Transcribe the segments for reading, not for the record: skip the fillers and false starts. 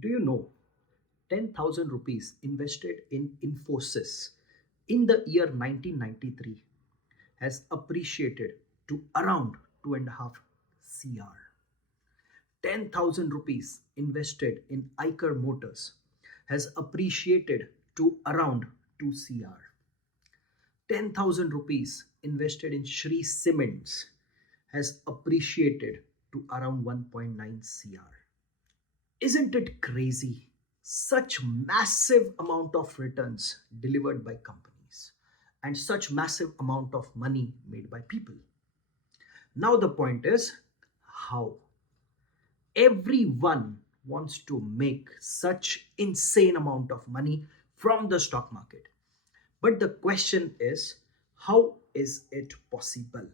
Do you know 10,000 rupees invested in Infosys in the year 1993 has appreciated to around 2.5 CR. 10,000 rupees invested in Iker Motors has appreciated to around 2 CR. 10,000 rupees invested in Shri Cements has appreciated to around 1.9 CR. Isn't it crazy? Such massive amount of returns delivered by companies and such massive amount of money made by people. Now the point is how everyone wants to make such insane amount of money from the stock market. But the question is, how is it possible?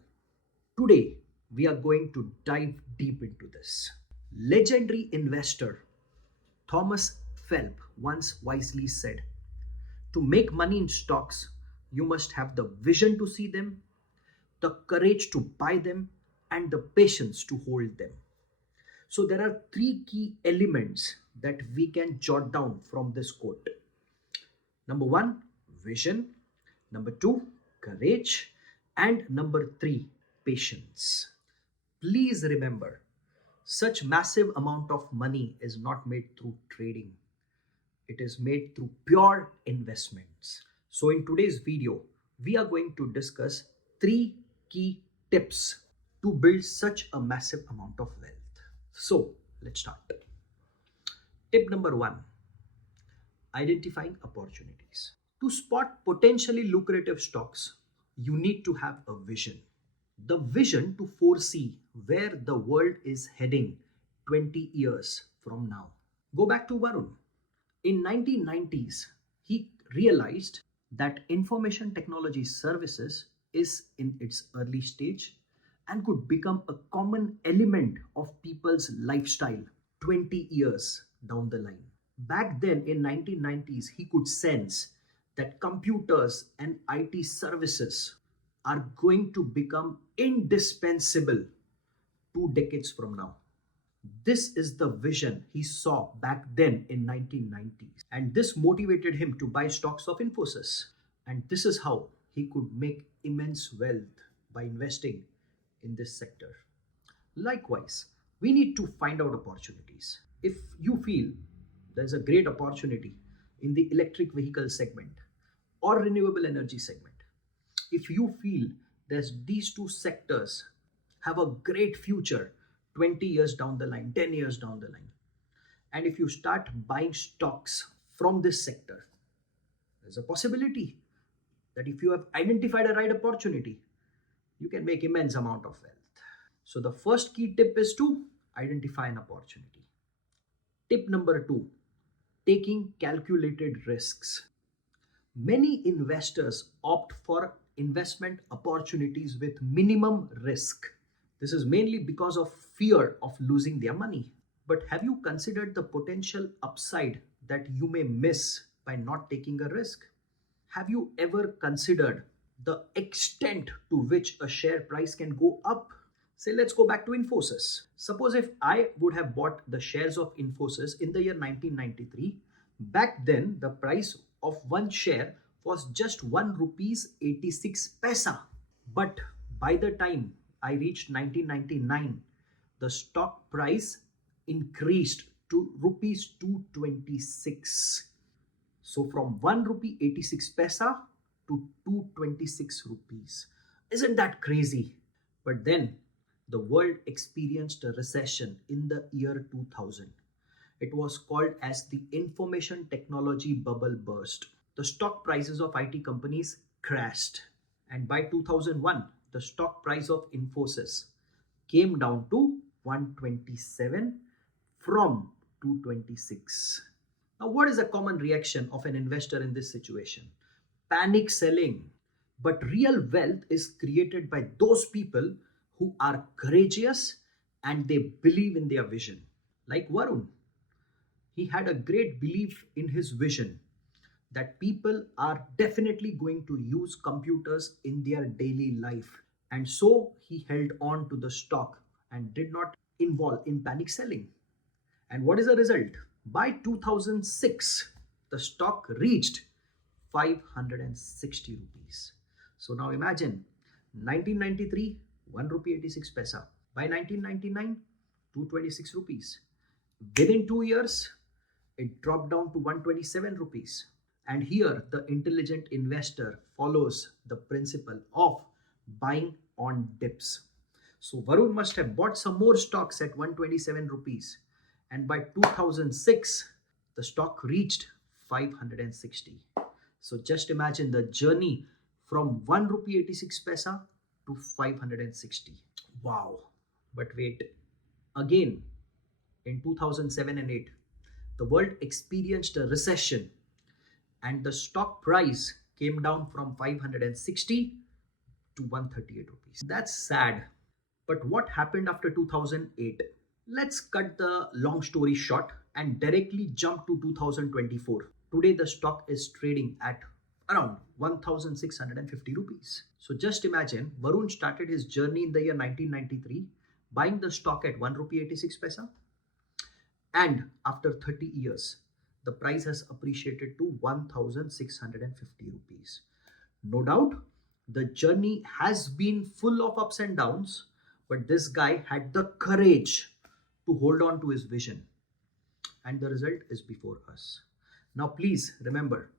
Today, we are going to dive deep into this. Legendary investor Thomas Phelps once wisely said, to make money in stocks, you must have the vision to see them, the courage to buy them, and the patience to hold them. So, there are three key elements that we can jot down from this quote. Number one, vision. Number two, courage. And number three, patience. Please remember, such massive amount of money is not made through trading. It is made through pure investments. So in today's video, we are going to discuss three key tips to build such a massive amount of wealth. So let's start. Tip number one, identifying opportunities. To spot potentially lucrative stocks, you need to have a vision. The vision to foresee where the world is heading 20 years from now. Go back to Varun. In 1990s, he realized that information technology services is in its early stage and could become a common element of people's lifestyle 20 years down the line. Back then in 1990s, he could sense that computers and IT services are going to become indispensable 2 decades from now. This is the vision he saw back then in 1990s, and this motivated him to buy stocks of Infosys. And this is how he could make immense wealth by investing in this sector. Likewise, we need to find out opportunities. If you feel there's a great opportunity in the electric vehicle segment or renewable energy segment, if you feel there's these two sectors have a great future 20 years down the line, 10 years down the line, and if you start buying stocks from this sector, there's a possibility that if you have identified a right opportunity, you can make immense amount of wealth. So the first key tip is to identify an opportunity. Tip number two, taking calculated risks. Many investors opt for investment opportunities with minimum risk. This is mainly because of fear of losing their money. But have you considered the potential upside that you may miss by not taking a risk? Have you ever considered the extent to which a share price can go up? Say, let's go back to Infosys. Suppose if I would have bought the shares of Infosys in the year 1993, back then the price of one share was just 1 rupees 86 paisa. But by the time I reached 1999, the stock price increased to rupees 226. So from 1 rupee 86 paisa to 226 rupees. Isn't that crazy? But then the world experienced a recession in the year 2000. It was called as the information technology bubble burst. The stock prices of IT companies crashed, and by 2001 the stock price of Infosys came down to 127 from 226. Now, what is a common reaction of an investor in this situation? Panic selling. But real wealth is created by those people who are courageous and they believe in their vision. Like Varun, he had a great belief in his vision that people are definitely going to use computers in their daily life. And so he held on to the stock and did not involve in panic selling. And what is the result? By 2006, the stock reached 560 rupees. So now imagine 1993, 1 rupee 86 paisa. By 1999, 226 rupees. Within 2 years, it dropped down to 127 rupees. And here, the intelligent investor follows the principle of buying on dips. So Varun must have bought some more stocks at 127 rupees. And by 2006, the stock reached 560. So just imagine the journey from 1 rupee 86 paisa to 560. Wow. But wait, again, in 2007 and 8, the world experienced a recession and the stock price came down from 560 to 138 rupees. That's sad. But what happened after 2008? Let's cut the long story short and directly jump to 2024. Today, the stock is trading at around 1650 rupees. So just imagine Varun started his journey in the year 1993 buying the stock at 1 rupee 86 paisa, and after 30 years the price has appreciated to 1650 rupees. No doubt the journey has been full of ups and downs, but this guy had the courage to hold on to his vision, and the result is before us. Now please remember,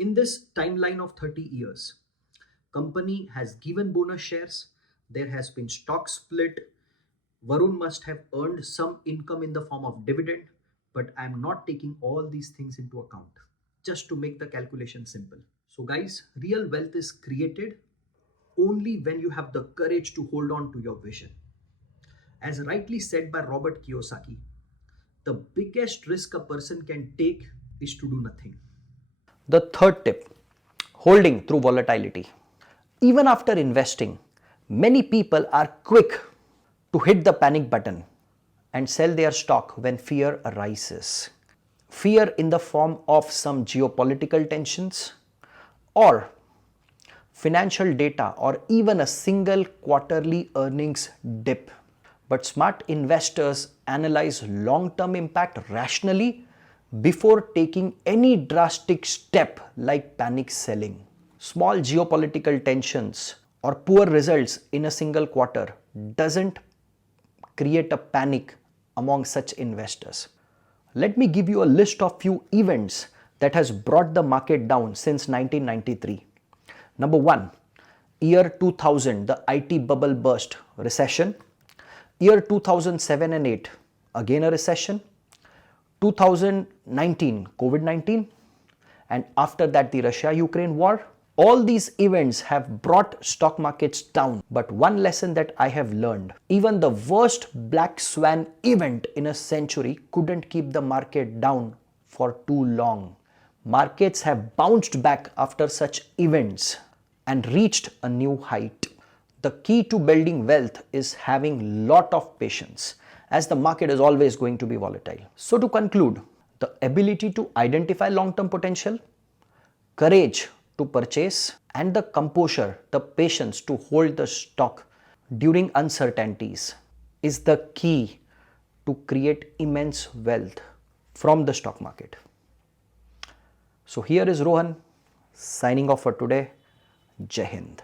in this timeline of 30 years, company has given bonus shares, there has been stock split, Varun must have earned some income in the form of dividend, but I'm not taking all these things into account just to make the calculation simple. So guys, real wealth is created only when you have the courage to hold on to your vision. As rightly said by Robert Kiyosaki, the biggest risk a person can take is to do nothing. The third tip, holding through volatility. Even after investing, many people are quick to hit the panic button and sell their stock when fear arises. Fear in the form of some geopolitical tensions or financial data or even a single quarterly earnings dip. But smart investors analyze long-term impact rationally before taking any drastic step like panic selling. Small geopolitical tensions or poor results in a single quarter doesn't create a panic among such investors. Let me give you a list of few events that has brought the market down since 1993. Number 1, year 2000, the IT bubble burst, recession. Year 2007 and 8, again a recession. 2019, COVID-19, and after that the Russia-Ukraine war. All these events have brought stock markets down, but one lesson that I have learned, even the worst black swan event in a century couldn't keep the market down for too long. Markets have bounced back after such events and reached a new height. The key to building wealth is having lot of patience, as the market is always going to be volatile. So to conclude, the ability to identify long-term potential, courage to purchase, and the composure, the patience to hold the stock during uncertainties is the key to create immense wealth from the stock market. So here is Rohan signing off for today. Jai Hind.